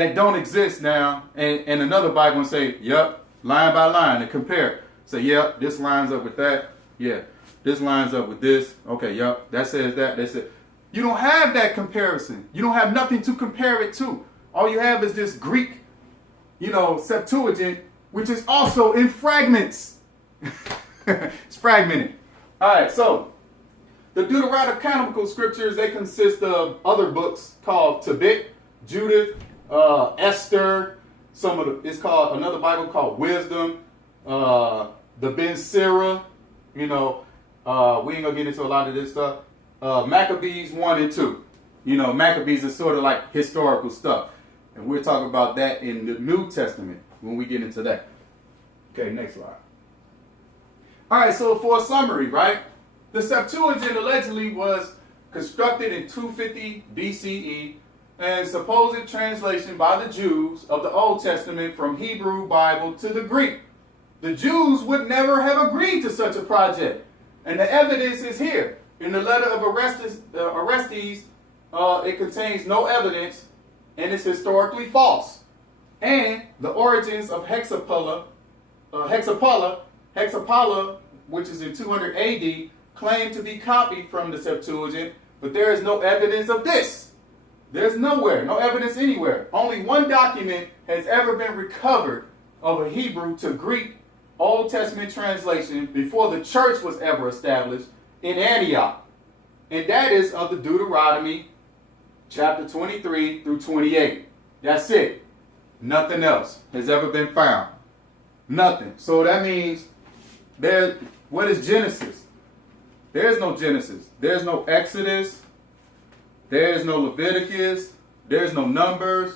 that don't exist now, and another Bible and say, yep, line by line, and compare. Say, yep, this lines up with that. Yeah, this lines up with this. Okay, yep, that says that. That's it. You don't have that comparison. You don't have nothing to compare it to. All you have is this Greek, Septuagint, which is also in fragments. It's fragmented. All right, so the Deuterocanonical scriptures, they consist of other books called Tobit, Judith, Esther. It's called another Bible called Wisdom, the Ben Sirah. We ain't gonna get into a lot of this stuff. Maccabees 1 and 2. Maccabees is sort of like historical stuff. And we'll talk about that in the New Testament when we get into that. Okay, next slide. All right, so for a summary, right? The Septuagint allegedly was constructed in 250 BCE and supposed translation by the Jews of the Old Testament from Hebrew Bible to the Greek. The Jews would never have agreed to such a project. And the evidence is here. In the letter of Orestes, it contains no evidence and is historically false. And the origins of Hexapla, which is in 200 AD, claim to be copied from the Septuagint, but there is no evidence of this. There's no evidence anywhere. Only one document has ever been recovered of a Hebrew to Greek Old Testament translation before the church was ever established in Antioch. And that is of the Deuteronomy chapter 23 through 28. That's it. Nothing else has ever been found. Nothing. So that means what is Genesis? There's no Genesis. There's no Exodus. There's no Leviticus. There's no Numbers.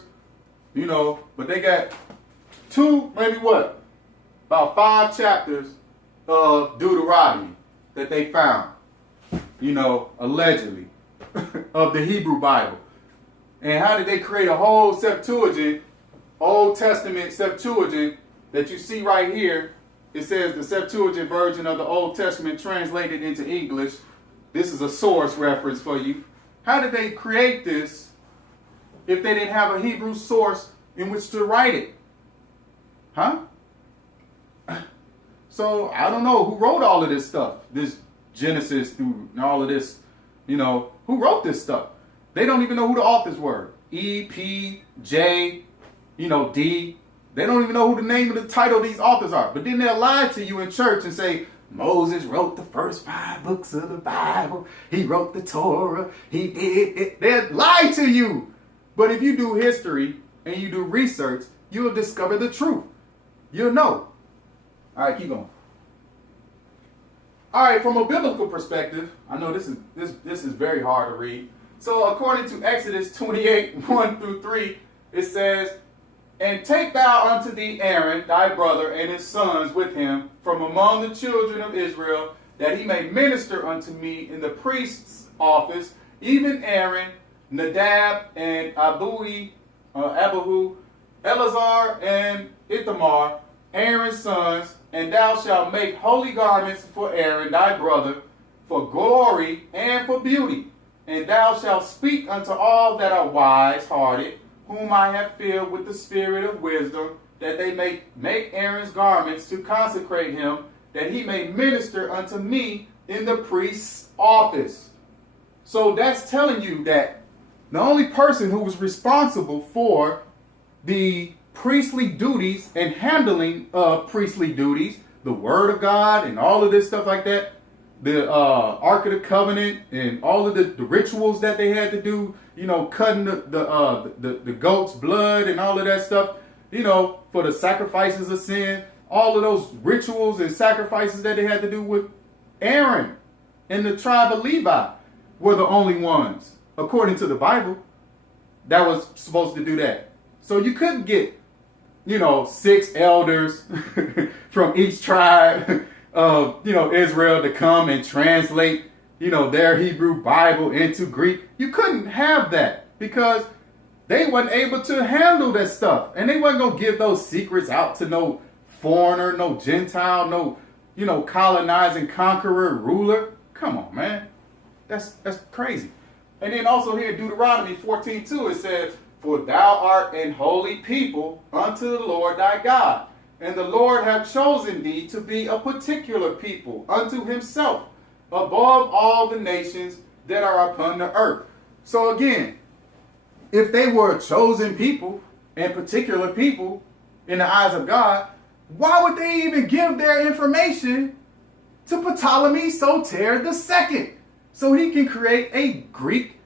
But they got about 5 chapters of Deuteronomy that they found, allegedly, of the Hebrew Bible. And how did they create a whole Septuagint, Old Testament Septuagint, that you see right here? It says the Septuagint version of the Old Testament translated into English. This is a source reference for you. How did they create this if they didn't have a Hebrew source in which to write it? Huh? So I don't know who wrote all of this stuff, this Genesis through all of this, who wrote this stuff. They don't even know who the authors were. E, P, J, D. They don't even know who the name of the title of these authors are. But then they'll lie to you in church and say, Moses wrote the first 5 books of the Bible. He wrote the Torah. He did it. They'll lie to you. But if you do history and you do research, you'll discover the truth. You'll know. All right, keep going. All right, from a biblical perspective, I know this is very hard to read. So according to Exodus 28, 1 through 3, it says, "And take thou unto thee Aaron, thy brother, and his sons with him, from among the children of Israel, that he may minister unto me in the priest's office, even Aaron, Nadab, and Abihu, Eleazar, and Ithamar, Aaron's sons, and thou shalt make holy garments for Aaron thy brother, for glory and for beauty. And thou shalt speak unto all that are wise-hearted, whom I have filled with the spirit of wisdom, that they may make Aaron's garments to consecrate him, that he may minister unto me in the priest's office." So that's telling you that the only person who was responsible for the priestly duties and handling of priestly duties, the Word of God and all of this stuff like that, the Ark of the Covenant and all of the rituals that they had to do, cutting the goat's blood and all of that stuff, for the sacrifices of sin, all of those rituals and sacrifices that they had to do with Aaron and the tribe of Levi were the only ones, according to the Bible, that was supposed to do that. So you couldn't get 6 elders from each tribe of, Israel to come and translate, their Hebrew Bible into Greek. You couldn't have that because they weren't able to handle that stuff. And they weren't going to give those secrets out to no foreigner, no Gentile, no, colonizing conqueror ruler. Come on, man. That's crazy. And then also here in Deuteronomy 14:2, it says, For thou art an holy people unto the Lord thy God. And the Lord hath chosen thee to be a particular people unto himself, above all the nations that are upon the earth. So again, if they were a chosen people and particular people in the eyes of God, why would they even give their information to Ptolemy Soter II so he can create a Greek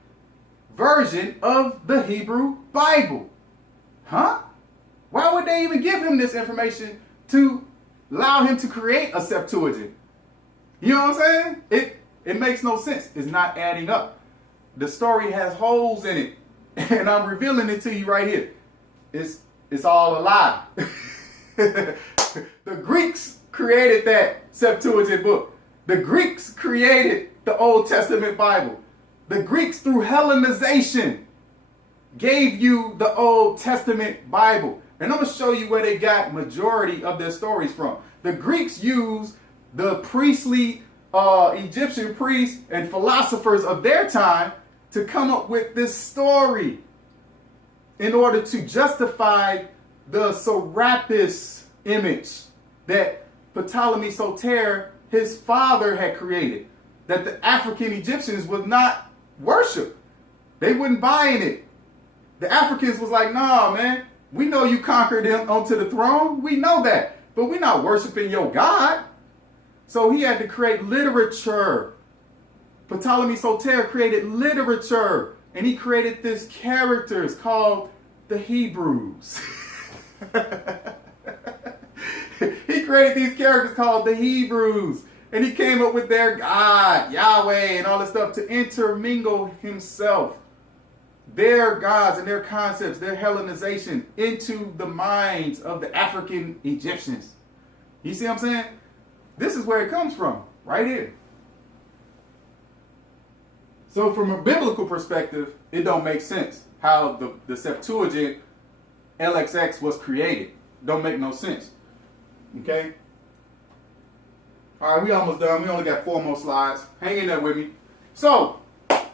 version of the Hebrew Bible? Huh? Why would they even give him this information to allow him to create a Septuagint? You know what I'm saying? It makes no sense. It's not adding up. The story has holes in it, and I'm revealing it to you right here. It's all a lie. The Greeks created that Septuagint book. The Greeks created the Old Testament Bible. The Greeks, through Hellenization, gave you the Old Testament Bible. And I'm going to show you where they got majority of their stories from. The Greeks used the priestly Egyptian priests and philosophers of their time to come up with this story in order to justify the Serapis image that Ptolemy Soter, his father, had created, that the African Egyptians would not worship. They wouldn't buy in it. The Africans was like, nah, man, we know you conquered them onto the throne. We know that. But we're not worshiping your God. So he had to create literature. Ptolemy Soter created literature. And he created these characters called the Hebrews. He created these characters called the Hebrews. And he came up with their God, Yahweh, and all this stuff to intermingle himself, their gods and their concepts, their Hellenization, into the minds of the African Egyptians. You see what I'm saying? This is where it comes from, right here. So from a biblical perspective, it don't make sense how the Septuagint LXX was created. Don't make no sense. Okay? All right, we almost done. We only got 4 more slides. Hang in there with me. So,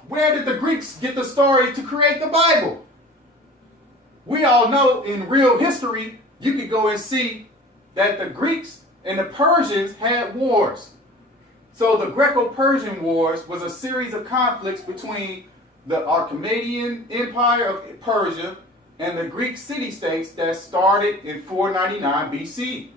where did the Greeks get the story to create the Bible? We all know in real history, you could go and see that the Greeks and the Persians had wars. So the Greco-Persian Wars was a series of conflicts between the Achaemenid Empire of Persia and the Greek city-states that started in 499 BC.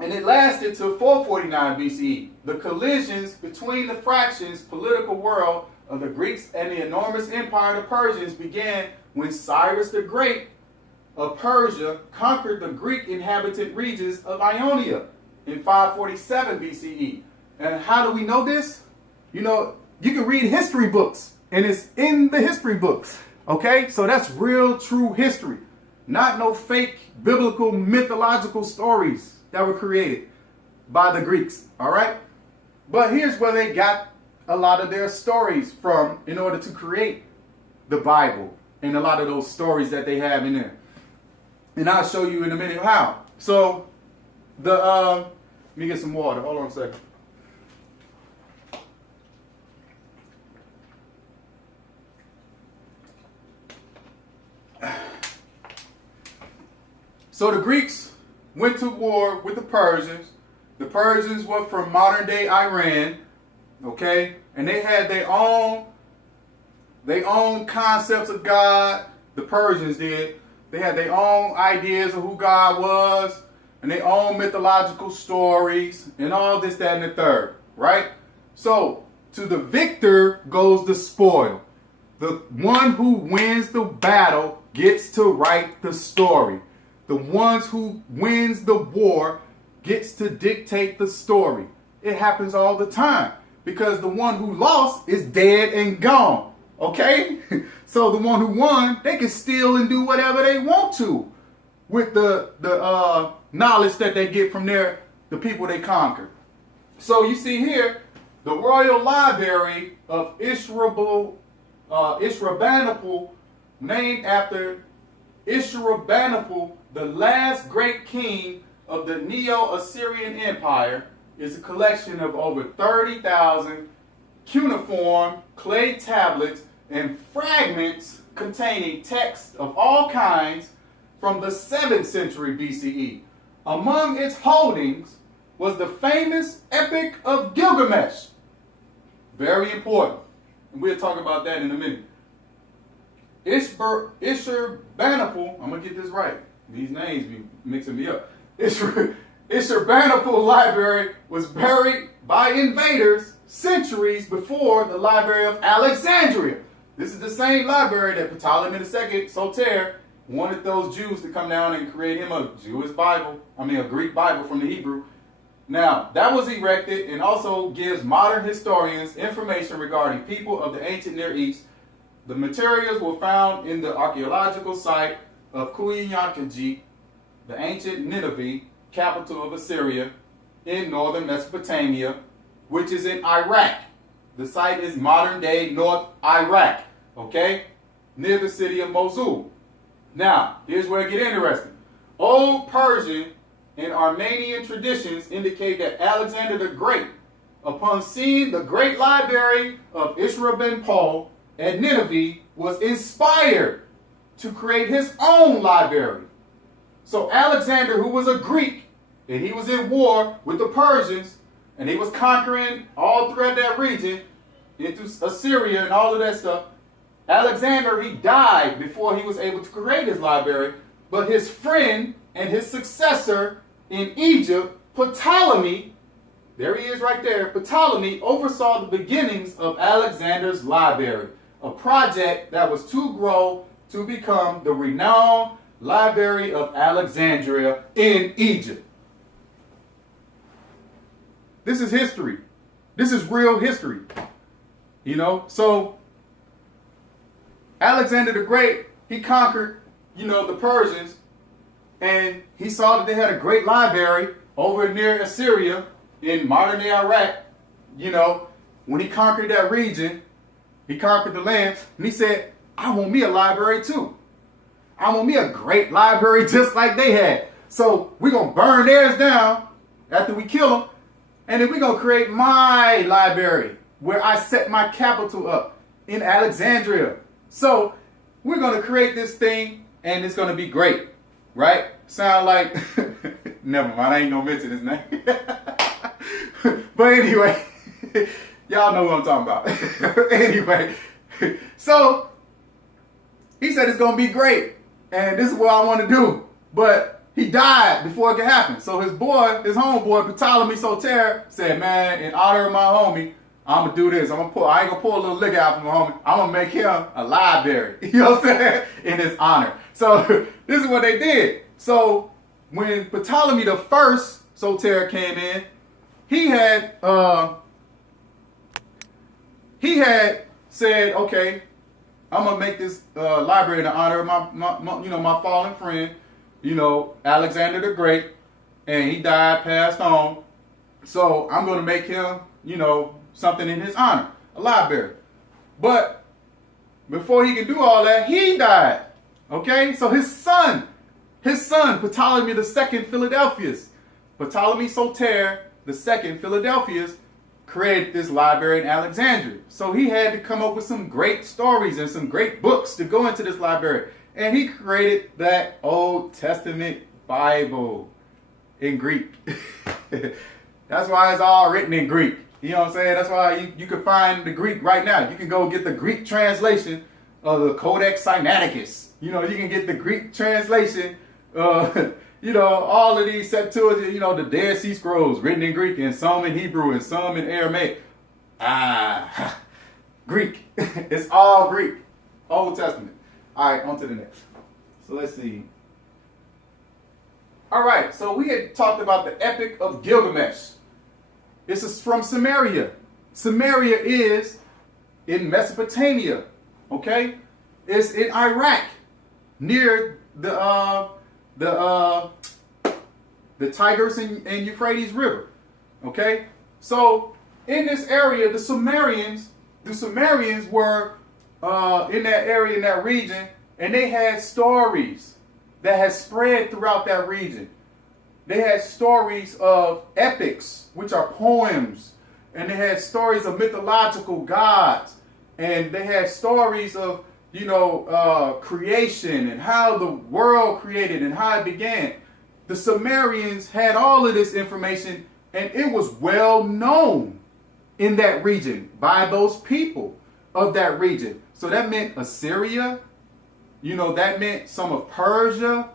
And it lasted till 449 BCE. The collisions between the fractions political world of the Greeks and the enormous empire of the Persians began when Cyrus the Great of Persia conquered the Greek inhabited regions of Ionia in 547 BCE. And how do we know this? You know, you can read history books, and it's in the history books. Okay? So that's real, true history. Not no fake biblical, mythological stories that were created by the Greeks. All right? But here's where they got a lot of their stories from in order to create the Bible and a lot of those stories that they have in there. And I'll show you in a minute how. So, let me get some water. Hold on a second. So the Greeks went to war with the Persians. The Persians were from modern day Iran, okay? And they had their own concepts of God. The Persians did. They had their own ideas of who God was, and their own mythological stories, and all this, that, and the third, right? So, to the victor goes the spoil. The one who wins the battle gets to write the story. The ones who wins the war gets to dictate the story. It happens all the time because the one who lost is dead and gone. Okay? So the one who won, they can steal and do whatever they want to with the knowledge that they get from the people they conquer. So you see here, the Royal Library of Ishurbanipal, named after Ishurbanipal, the last great king of the Neo-Assyrian Empire, is a collection of over 30,000 cuneiform clay tablets and fragments containing texts of all kinds from the 7th century BCE. Among its holdings was the famous Epic of Gilgamesh. Very important. And we'll talk about that in a minute. Ishurbanipal, I'm going to get this right. These names be mixing me up. Ishurbanipal Library was buried by invaders centuries before the Library of Alexandria. This is the same library that Ptolemy II Soter wanted those Jews to come down and create him a Jewish Bible, a Greek Bible from the Hebrew. Now, that was erected and also gives modern historians information regarding people of the ancient Near East. The materials were found in the archaeological site of Kuyenyatkajik, the ancient Nineveh, capital of Assyria, in northern Mesopotamia, which is in Iraq. The site is modern-day North Iraq, okay, near the city of Mosul. Now, here's where it gets interesting. Old Persian and Armenian traditions indicate that Alexander the Great, upon seeing the great library of Ishurbanipal at Nineveh, was inspired to create his own library. So Alexander, who was a Greek, and he was in war with the Persians, and he was conquering all throughout that region, into Assyria and all of that stuff. Alexander, he died before he was able to create his library, but his friend and his successor in Egypt, Ptolemy, there he is right there, Ptolemy oversaw the beginnings of Alexander's library, a project that was to grow to become the renowned Library of Alexandria in Egypt. This is history. This is real history. You know, so Alexander the Great, he conquered, the Persians, and he saw that they had a great library over near Assyria in modern-day Iraq. When he conquered that region, he conquered the land, and he said, I want me a library too. I want me a great library just like they had. So we're going to burn theirs down after we kill them, and then we're going to create my library where I set my capital up in Alexandria. So we're going to create this thing, and it's going to be great, right? Sound like, never mind, I ain't going to mention his name. But anyway, y'all know what I'm talking about. Anyway, so he said it's going to be great, and this is what I want to do. But he died before it could happen. So his homeboy, Ptolemy Soter, said, man, in honor of my homie, I'm going to do this. I ain't going to pull a little liquor out from my homie. I'm going to make him a library. You know what I'm saying? In his honor. So this is what they did. So when Ptolemy the First Soter came in, he had said, okay, I'm going to make this library in honor of my fallen friend, Alexander the Great. And he died, passed on. So I'm going to make him, something in his honor, a library. But before he could do all that, he died. Okay, so his son, Ptolemy II Philadelphus, Ptolemy Soter II Philadelphus, created this library in Alexandria. So he had to come up with some great stories and some great books to go into this library. And he created that Old Testament Bible in Greek. That's why it's all written in Greek. You know what I'm saying? That's why you can find the Greek right now. You can go get the Greek translation of the Codex Sinaiticus. You can get the Greek translation, all of these Septuagint, the Dead Sea Scrolls written in Greek and some in Hebrew and some in Aramaic. Greek. It's all Greek. Old Testament. All right, on to the next. So let's see. All right, so we had talked about the Epic of Gilgamesh. This is from Samaria. Samaria is in Mesopotamia, okay? It's in Iraq, near the Tigris and Euphrates River, okay? So in this area, the Sumerians were in that area, in that region, and they had stories that had spread throughout that region. They had stories of epics, which are poems, and they had stories of mythological gods, and they had stories of creation and how the world created and how it began. The Sumerians had all of this information, and it was well known in that region by those people of that region. So that meant Assyria, that meant some of Persia,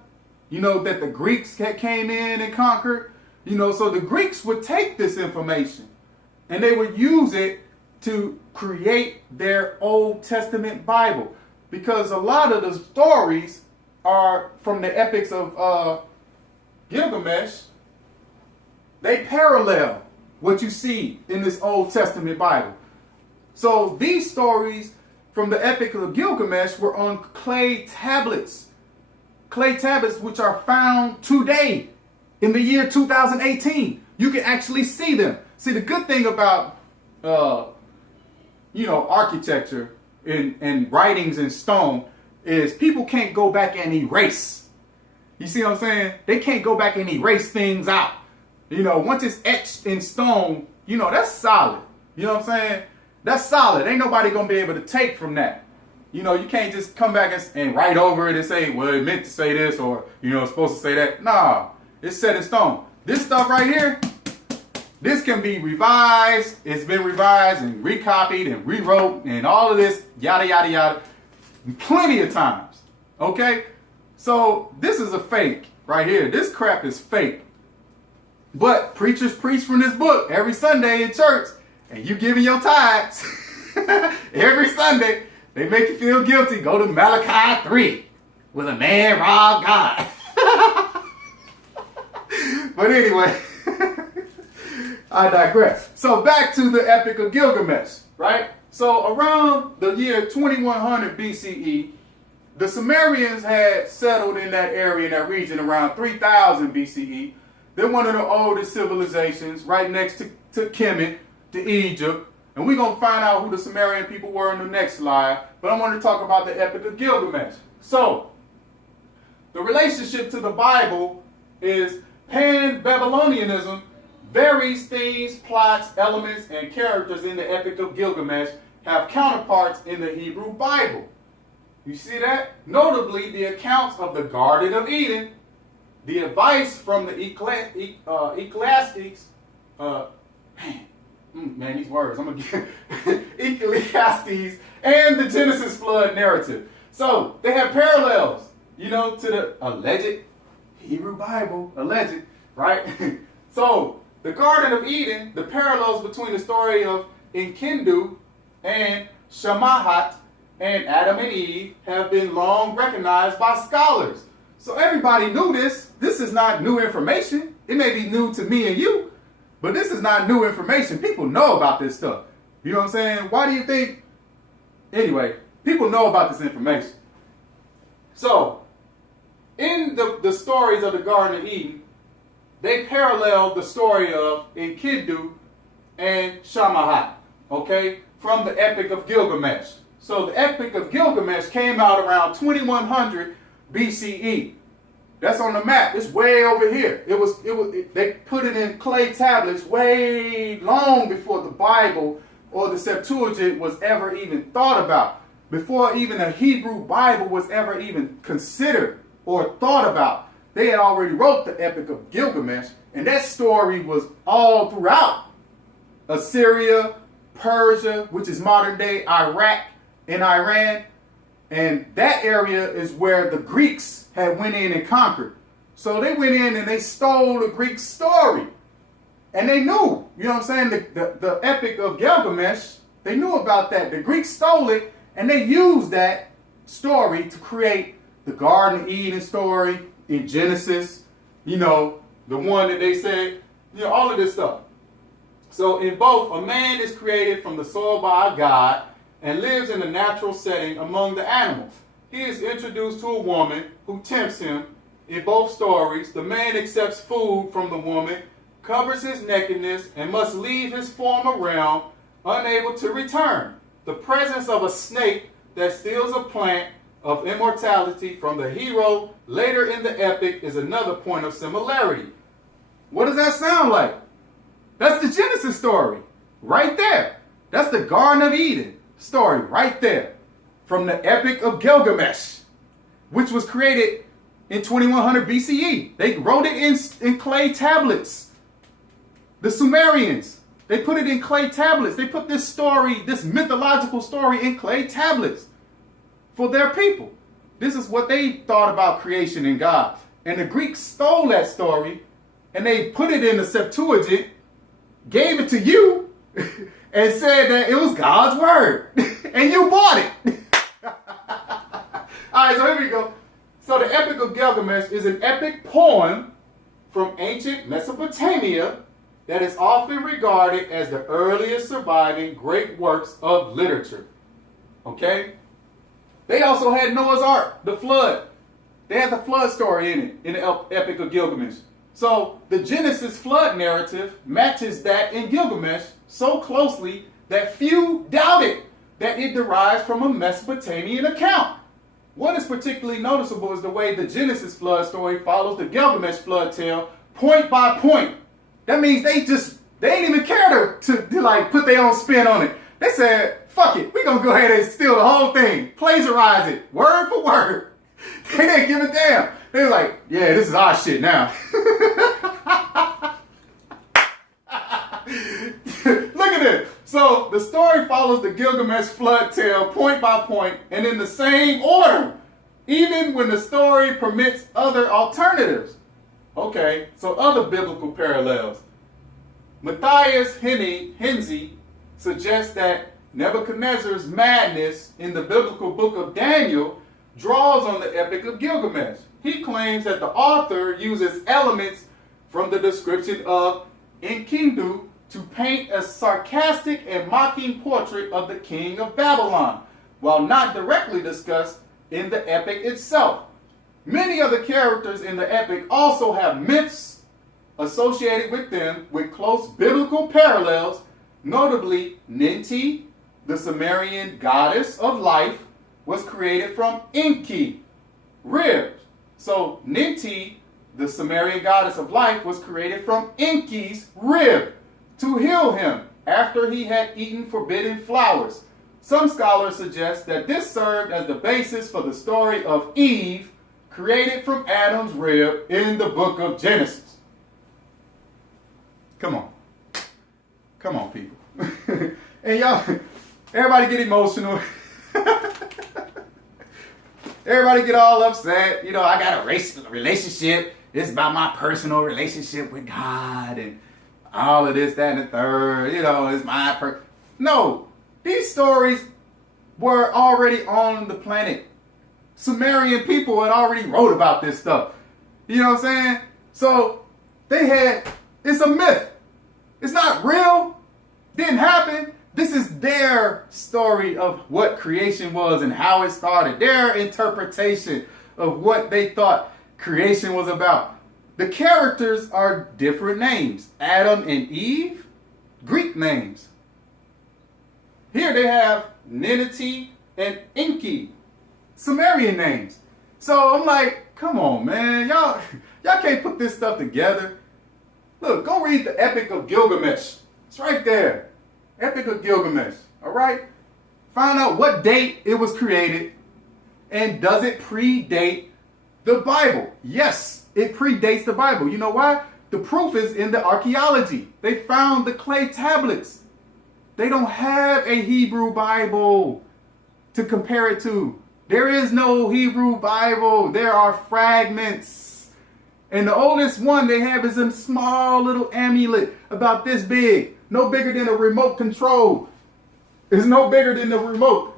that the Greeks came in and conquered. So the Greeks would take this information and they would use it to create their Old Testament Bible. Because a lot of the stories are from the epics of Gilgamesh. They parallel what you see in this Old Testament Bible. So these stories from the epic of Gilgamesh were on clay tablets. Clay tablets which are found today in the year 2018. You can actually see them. See, the good thing about architecture and writings in stone is people can't go back and erase. You see what I'm saying? They can't go back and erase things out. Once it's etched in stone, that's solid. You know what I'm saying? That's solid. Ain't nobody gonna be able to take from that. You can't just come back and write over it and say, well, it meant to say this, or it's supposed to say that. Nah, it's set in stone. This stuff right here, this can be revised. It's been revised and recopied and rewrote and all of this, yada, yada, yada, plenty of times. Okay? So this is a fake right here. This crap is fake. But preachers preach from this book every Sunday in church, and you giving your tithes every Sunday. They make you feel guilty. Go to Malachi 3 with a man robbed God. But anyway, I digress. So back to the Epic of Gilgamesh, right? So around the year 2100 BCE, the Sumerians had settled in that area, in that region, around 3000 BCE. They're one of the oldest civilizations, right next to Kemet, to Egypt. And we're going to find out who the Sumerian people were in the next slide. But I want to talk about the Epic of Gilgamesh. So, the relationship to the Bible is Pan-Babylonianism. Various themes, plots, elements, and characters in the Epic of Gilgamesh have counterparts in the Hebrew Bible. You see that? Notably, the accounts of the Garden of Eden, the advice from the Ecclesiastes, man, these words, I'm going to get Ecclesiastes, and the Genesis flood narrative. So, they have parallels, to the alleged Hebrew Bible, alleged, right? So, the Garden of Eden, the parallels between the story of Enkidu and Shamahat and Adam and Eve have been long recognized by scholars. So everybody knew this. This is not new information. It may be new to me and you, but this is not new information. People know about this stuff. You know what I'm saying? Why do you think? Anyway, people know about this information. So, in the stories of the Garden of Eden, they parallel the story of Enkidu and Shamahat, okay, from the Epic of Gilgamesh. So the Epic of Gilgamesh came out around 2100 BCE. That's on the map. It's way over here. They put it in clay tablets way long before the Bible or the Septuagint was ever even thought about. Before even a Hebrew Bible was ever even considered or thought about. They had already wrote the Epic of Gilgamesh, and that story was all throughout Assyria, Persia, which is modern day Iraq and Iran. And that area is where the Greeks had went in and conquered. So they went in and they stole the Greek story. And they knew, you know what I'm saying, the Epic of Gilgamesh, they knew about that. The Greeks stole it, and they used that story to create the Garden of Eden story in Genesis, the one that they said, all of this stuff. So in both, a man is created from the soil by God and lives in a natural setting among the animals. He is introduced to a woman who tempts him. In both stories, the man accepts food from the woman, covers his nakedness, and must leave his former realm, unable to return. The presence of a snake that steals a plant of immortality from the hero later in the epic is another point of similarity. What does that sound like? That's the Genesis story right there. That's the Garden of Eden story right there. from the Epic of Gilgamesh, which was created in 2100 BCE. They wrote it in clay tablets. The Sumerians, they put it in clay tablets. They put this story, this mythological story, in clay tablets for their people. This is what they thought about creation and God. And the Greeks stole that story and they put it in the Septuagint, gave it to you, and said that it was God's word. And you bought it. All right, so here we go. So the Epic of Gilgamesh is an epic poem from ancient Mesopotamia that is often regarded as the earliest surviving great works of literature. Okay? They also had Noah's Ark, the flood. They had the flood story in it, in the Epic of Gilgamesh. So the Genesis flood narrative matches that in Gilgamesh so closely that few doubted that it derives from a Mesopotamian account. What is particularly noticeable is the way the Genesis flood story follows the Gilgamesh flood tale point by point. That means they ain't even care to like put their own spin on it. They said, fuck it, we gonna go ahead and steal the whole thing, plagiarize it, word for word. They didn't give a damn. They was like, yeah, this is our shit now. Look at this. So the story follows the Gilgamesh flood tale point by point and in the same order, even when the story permits other alternatives. Okay, so other biblical parallels. Matthias Henze suggests that Nebuchadnezzar's madness in the biblical book of Daniel draws on the Epic of Gilgamesh. He claims that the author uses elements from the description of Enkidu to paint a sarcastic and mocking portrait of the king of Babylon, while not directly discussed in the epic itself. Many of the characters in the epic also have myths associated with them with close biblical parallels, notably Ninti, the Sumerian goddess of life, was created from Enki, ribs. So Ninti, the Sumerian goddess of life, was created from Enki's rib to heal him after he had eaten forbidden flowers. Some scholars suggest that this served as the basis for the story of Eve, created from Adam's rib in the book of Genesis. Come on, people. And y'all, everybody get emotional. Everybody get all upset. You know, I got a relationship. It's about my personal relationship with God and all of this, that, and the third. You know, it's my No, these stories were already on the planet. Sumerian people had already wrote about this stuff. You know what I'm saying? So it's a myth. It's not real. Didn't happen. This is their story of what creation was and how it started. Their interpretation of what they thought creation was about. The characters are different names. Adam and Eve, Greek names. Here they have Niniti and Enki, Sumerian names. So I'm like, come on, man. Y'all can't put this stuff together. Look, go read the Epic of Gilgamesh. It's right there. Epic of Gilgamesh. All right? Find out what date it was created and does it predate the Bible? Yes, it predates the Bible. You know why? The proof is in the archaeology. They found the clay tablets. They don't have a Hebrew Bible to compare it to. There is no Hebrew Bible. There are fragments. And the oldest one they have is a small little amulet about this big. No bigger than a remote control. It's no bigger than the remote.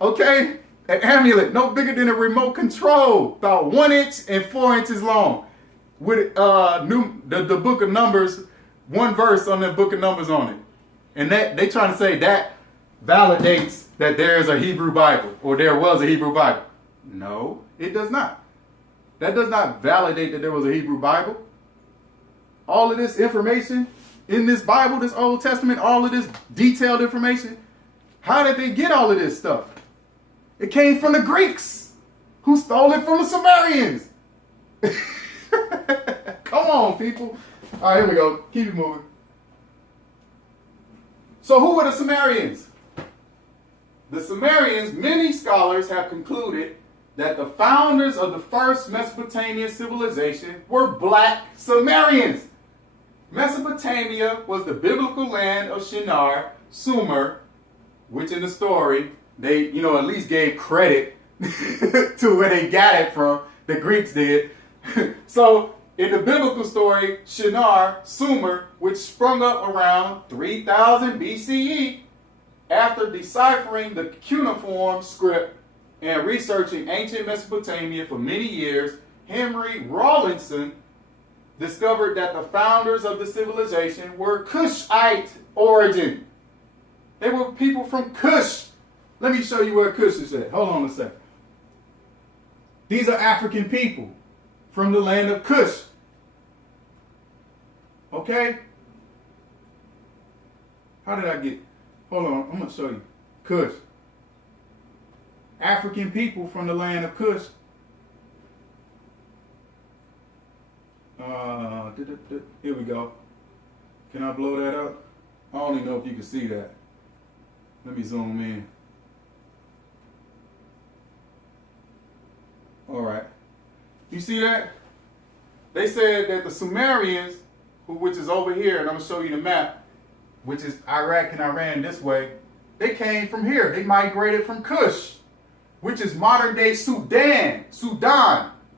Okay? An amulet, no bigger than a remote control. About 1 inch and 4 inches long. With the book of Numbers, one verse on the book of Numbers on it. And that they trying to say that validates that there is a Hebrew Bible or there was a Hebrew Bible. No, it does not. That does not validate that there was a Hebrew Bible. All of this information in this Bible, this Old Testament, all of this detailed information, how did they get all of this stuff? It came from the Greeks who stole it from the Sumerians. Come on, people. All right, here we go. Keep it moving. So who were the Sumerians? the Sumerians, many scholars have concluded that the founders of the first Mesopotamian civilization were black Sumerians. Mesopotamia was the biblical land of Shinar, Sumer, which in the story, they, at least gave credit to where they got it from. The Greeks did. So, in the biblical story, Shinar, Sumer, which sprung up around 3000 BCE, after deciphering the cuneiform script and researching ancient Mesopotamia for many years, Henry Rawlinson discovered that the founders of the civilization were Cushite origin. They were people from Cush. Let me show you where Cush is at. Hold on a second. These are African people from the land of Cush. Okay? How did I get? Hold on, I'm going to show you. Cush. African people from the land of Cush. Here we go. Can I blow that up? I don't even know if you can see that. Let me zoom in. All right. You see that? They said that the Sumerians, which is over here, and I'm going to show you the map, which is Iraq and Iran this way, they came from here. They migrated from Cush, which is modern day Sudan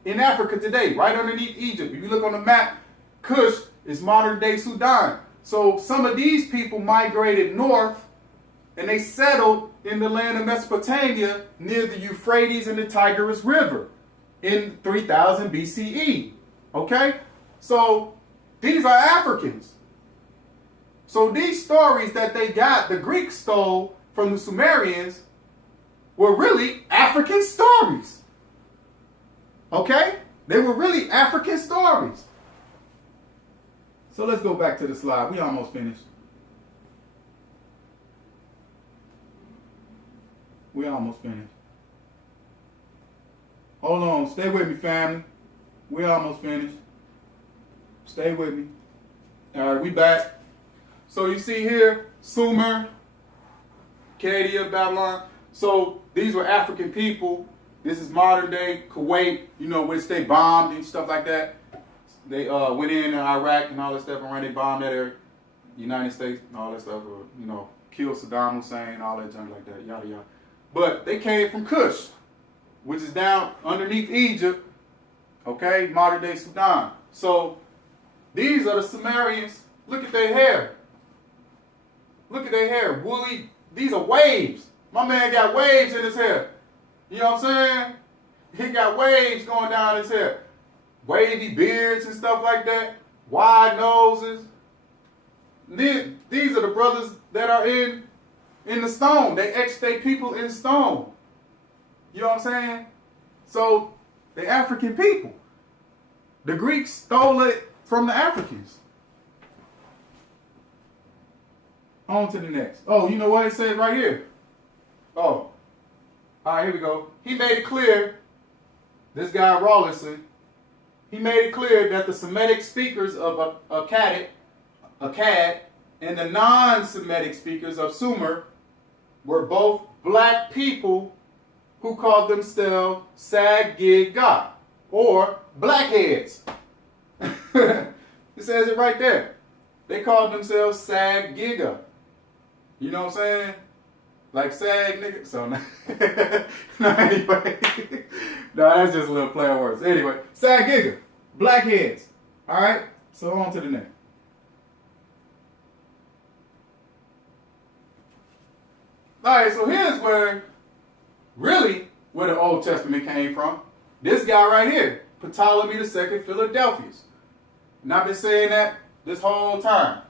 in Africa today, right underneath Egypt. If you look on the map, Cush is modern day Sudan. So some of these people migrated north and they settled in the land of Mesopotamia near the Euphrates and the Tigris River in 3000 BCE. Okay? So these are Africans. So these stories that they got, the Greeks stole from the Sumerians, were really African stories. Okay? They were really African stories. So let's go back to the slide. We almost finished. We almost finished. Hold on. Stay with me, family. We almost finished. Stay with me. All right, we back. So you see here, Sumer, Acadia, Babylon. So these were African people. This is modern day Kuwait, which they bombed and stuff like that. They went in Iraq and all that stuff, and they bombed that area, United States and all that stuff, or, killed Saddam Hussein, all that junk like that, yada yada. But they came from Cush, which is down underneath Egypt, okay, modern day Sudan. So these are the Sumerians. Look at their hair. Look at their hair, woolly. These are waves. My man got waves in his hair. You know what I'm saying? He got waves going down his hair. Wavy beards and stuff like that. Wide noses. These are the brothers that are in the stone. They etched their people in stone. You know what I'm saying? So, the African people. The Greeks stole it from the Africans. On to the next. Oh, you know what it says right here? Oh. All right, here we go. He made it clear, this guy Rawlinson, he made it clear that the Semitic speakers of Akkad and the non-Semitic speakers of Sumer were both black people who called themselves Sagiga, or blackheads. It says it right there. They called themselves Sagiga. You know what I'm saying? Like sag nigga. So no, anyway. No, that's just a little play on words. Anyway, Sagiga, blackheads. Alright? So on to the next. Alright, so here's where the Old Testament came from. This guy right here, Ptolemy II Philadelphus. And I've been saying that this whole time.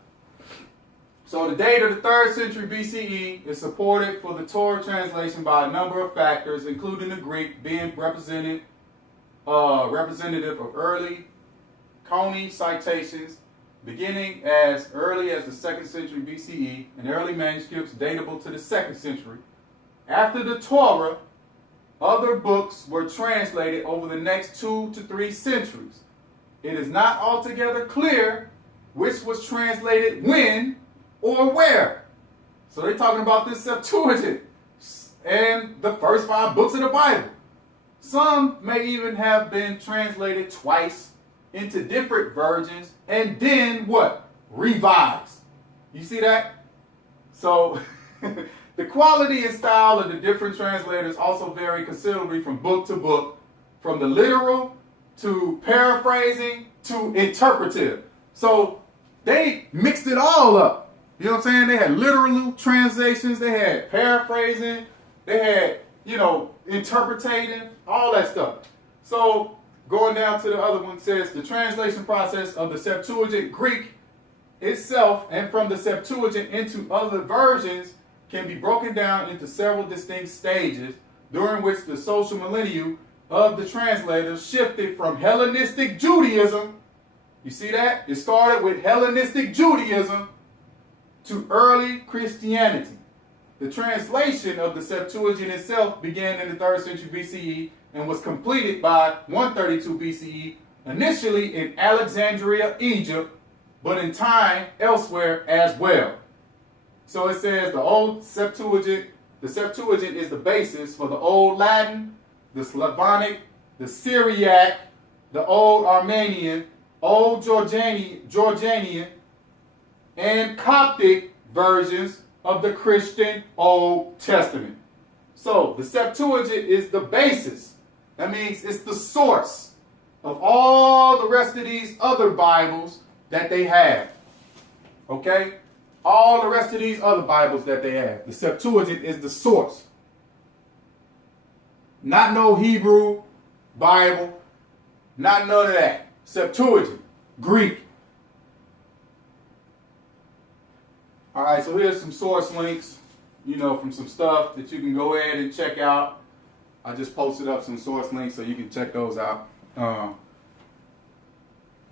So the date of the 3rd century BCE is supported for the Torah translation by a number of factors, including the Greek being representative of early Coney citations beginning as early as the 2nd century BCE and early manuscripts datable to the 2nd century. After the Torah, other books were translated over the next 2 to 3 centuries. It is not altogether clear which was translated when or where. So they're talking about this Septuagint. and the first 5 books of the Bible. Some may even have been translated twice into different versions and then what? Revised. You see that? So the quality and style of the different translators also vary considerably from book to book, from the literal to paraphrasing to interpretive. So they mixed it all up. You know what I'm saying? They had literal translations, they had paraphrasing, they had, interpretating, all that stuff. So going down to the other one says the translation process of the Septuagint Greek itself and from the Septuagint into other versions can be broken down into several distinct stages during which the social milieu of the translators shifted from Hellenistic Judaism. You see that? It started with Hellenistic Judaism to early Christianity. The translation of the Septuagint itself began in the 3rd century BCE and was completed by 132 BCE, initially in Alexandria, Egypt, but in time elsewhere as well. So it says the Old Septuagint, the Septuagint is the basis for the Old Latin, the Slavonic, the Syriac, the Old Armenian, Old Georgian, and Coptic versions of the Christian Old Testament. So the Septuagint is the basis. That means it's the source of all the rest of these other Bibles that they have. Okay? All the rest of these other Bibles that they have. The Septuagint is the source. Not no Hebrew Bible. Not none of that. Septuagint. Greek. Alright, so here's some source links, from some stuff that you can go ahead and check out. I just posted up some source links so you can check those out.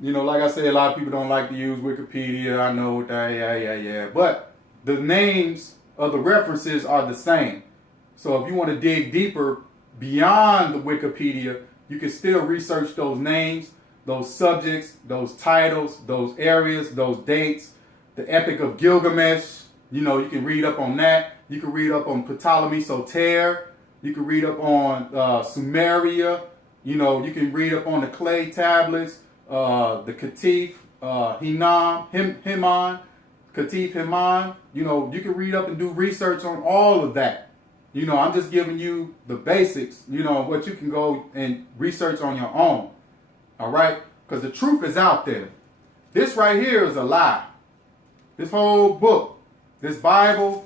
Like I said, a lot of people don't like to use Wikipedia. I know that, yeah. But the names of the references are the same. So if you want to dig deeper beyond the Wikipedia, you can still research those names, those subjects, those titles, those areas, those dates. The Epic of Gilgamesh, you can read up on that. You can read up on Ptolemy Soter. You can read up on Sumeria. You can read up on the clay tablets, the Katif, Heman, Katif Heman. You can read up and do research on all of that. I'm just giving you the basics, what you can go and research on your own. All right? Because the truth is out there. This right here is a lie. This whole book, this Bible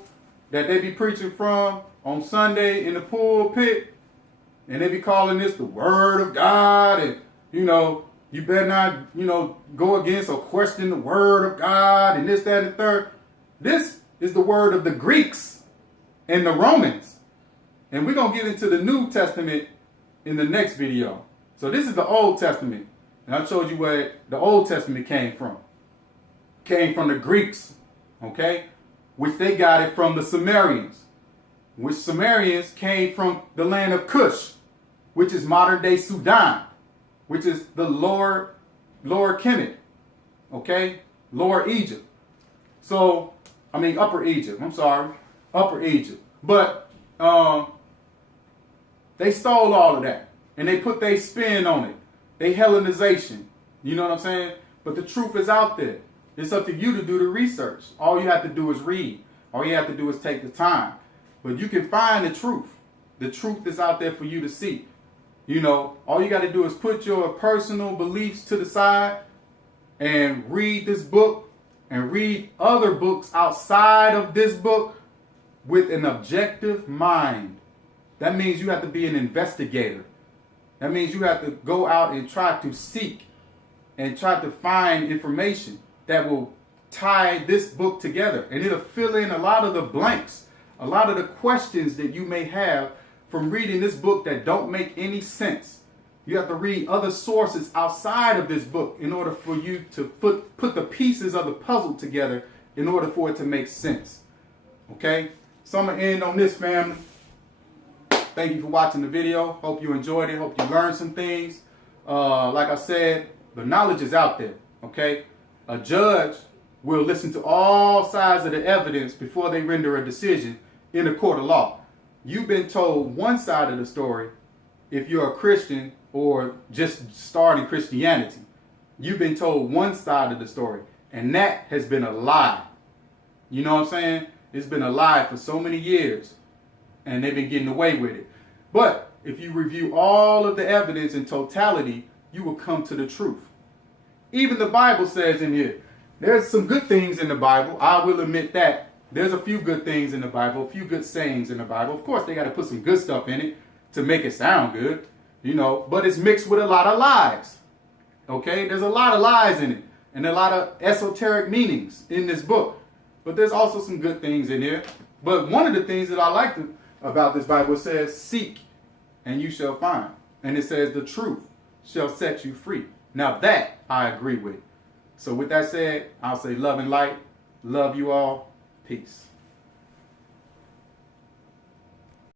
that they be preaching from on Sunday in the pulpit, and they be calling this the Word of God, and, you better not, go against or question the Word of God, and this, that, and the third. This is the word of the Greeks and the Romans. And we're going to get into the New Testament in the next video. So this is the Old Testament. And I showed you where the Old Testament came from. Came from the Greeks, okay? Which they got it from the Sumerians. Which Sumerians came from the land of Cush, which is modern day Sudan, which is the lower Kemet, okay? Lower Egypt. So, Upper Egypt. I'm sorry. Upper Egypt. But they stole all of that. And they put their spin on it. They Hellenization. You know what I'm saying? But the truth is out there. It's up to you to do the research. All you have to do is read. All you have to do is take the time. But you can find the truth. The truth is out there for you to see. All you got to do is put your personal beliefs to the side and read this book and read other books outside of this book with an objective mind. That means you have to be an investigator. That means you have to go out and try to seek and try to find information that will tie this book together. And it'll fill in a lot of the blanks, a lot of the questions that you may have from reading this book that don't make any sense. You have to read other sources outside of this book in order for you to put the pieces of the puzzle together in order for it to make sense. Okay? So I'm going to end on this, family. Thank you for watching the video. Hope you enjoyed it. Hope you learned some things. Like I said, the knowledge is out there. Okay? A judge will listen to all sides of the evidence before they render a decision in a court of law. you've been told one side of the story if you're a Christian or just starting Christianity. You've been told one side of the story, and that has been a lie. You know what I'm saying? It's been a lie for so many years, and they've been getting away with it. But if you review all of the evidence in totality, you will come to the truth. Even the Bible says in here, there's some good things in the Bible. I will admit that. There's a few good things in the Bible, a few good sayings in the Bible. Of course, they got to put some good stuff in it to make it sound good, you know, but it's mixed with a lot of lies. Okay? There's a lot of lies in it and a lot of esoteric meanings in this book. But there's also some good things in here. But one of the things that I like about this Bible says, seek and you shall find. And it says the truth shall set you free. Now that I agree with. So with that said, I'll say love and light. Love you all. Peace.